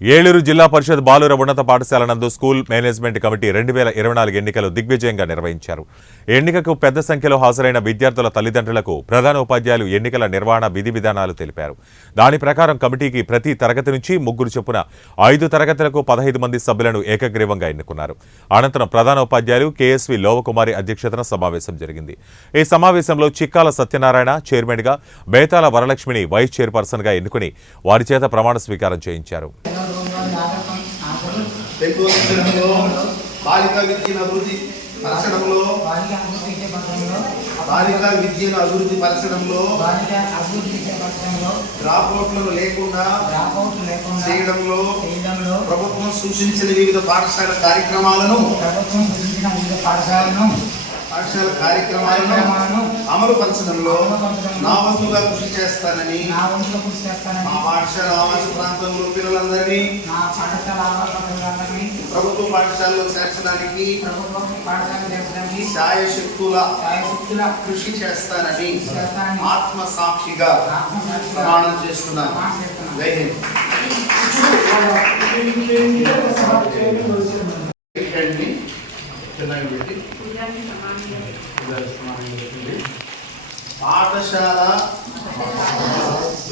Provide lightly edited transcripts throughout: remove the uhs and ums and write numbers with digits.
ఏలూరు జిల్లా పరిషత్ బాలుర ఉన్నత పాఠశాల నందు స్కూల్ మేనేజ్మెంట్ కమిటీ 2024 ఎన్నికలు దిగ్విజయంగా నిర్వహించారు. ఎన్నికకు పెద్ద సంఖ్యలో హాజరైన విద్యార్థుల తల్లిదండ్రులకు ప్రధాన ఉపాధ్యాయులు ఎన్నికల నిర్వహణ విధి విధానాలు తెలిపారు. దాని ప్రకారం కమిటీకి ప్రతి తరగతి నుంచి 3 చొప్పున 5 తరగతులకు 15 మంది సభ్యులను ఏకగ్రీవంగా ఎన్నుకున్నారు. అనంతరం ప్రధాన ఉపాధ్యాయులు కేఎస్వి లోవకుమారి అధ్యక్షతన సమావేశం జరిగింది. ఈ సమావేశంలో చిక్కాల సత్యనారాయణ చైర్మన్గా, బేతాల వరలక్ష్మిని వైస్ చైర్పర్సన్గా ఎన్నుకుని వారి చేత ప్రమాణ స్వీకారం చేయించారు. బాలికా విద్యను అభివృద్ధి పరచడంలో డ్రాప్అవుట్లను లేకుండా చేయడంలో ప్రభుత్వం సూచించిన వివిధ పాఠశాల కార్యక్రమాలను అమలు పరచడంలో నా వంతుగా కృషి చేస్తానని మా పాఠశాల ఆవాస ప్రాంతంలో పిల్లలందరినీ ప్రభుత్వ పాఠశాలలో చేర్చడానికి శాయశక్తుల కృషి చేస్తానని ఆత్మ సాక్షిగా ప్రమాణం చేస్తున్నాను. జై హింద్. పాఠశాల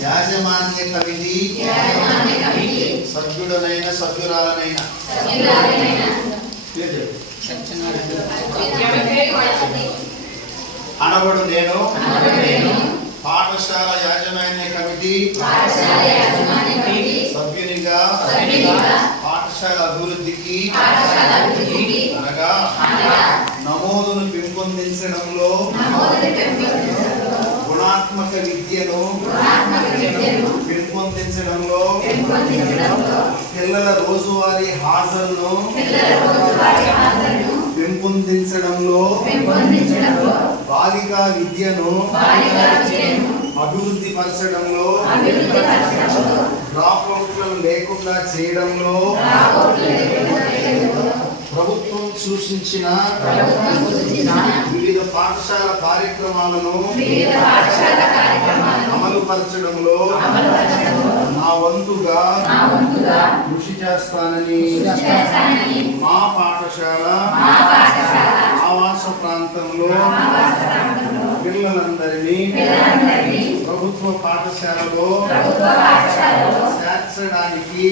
యాజమాన్య కమిటీ సభ్యుడనైన సభ్యురాలనైన అనబడు నేను పాఠశాల యాజమాన్య కమిటీ సభ్యునిగా పాఠశాల అభివృద్ధికి అనగా నమోదును పెంపొందించడంలో గుణాత్మక విద్యను పెంపొందించడంలో పిల్లల రోజువారీ హాజరును పెంపొందించడంలో బాలికా విద్యను అభివృద్ధి పరచడంలో డ్రాప్అవుట్లను లేకుండా చేయడంలో ప్రభుత్వం సూచించిన వివిధ పాఠశాల కార్యక్రమాలను అమలు పరచడంలో నా వంతుగా కృషి చేస్తానని మా పాఠశాల ఆవాస ప్రాంతంలో పిల్లలందరినీ ప్రభుత్వ పాఠశాలలో చేర్చడానికి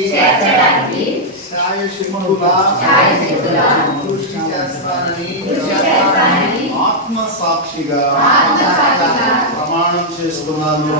శాయశక్తులా కృషి చేస్తానని ఆత్మ సాక్షిగా ప్రమాణం చేస్తున్నాను.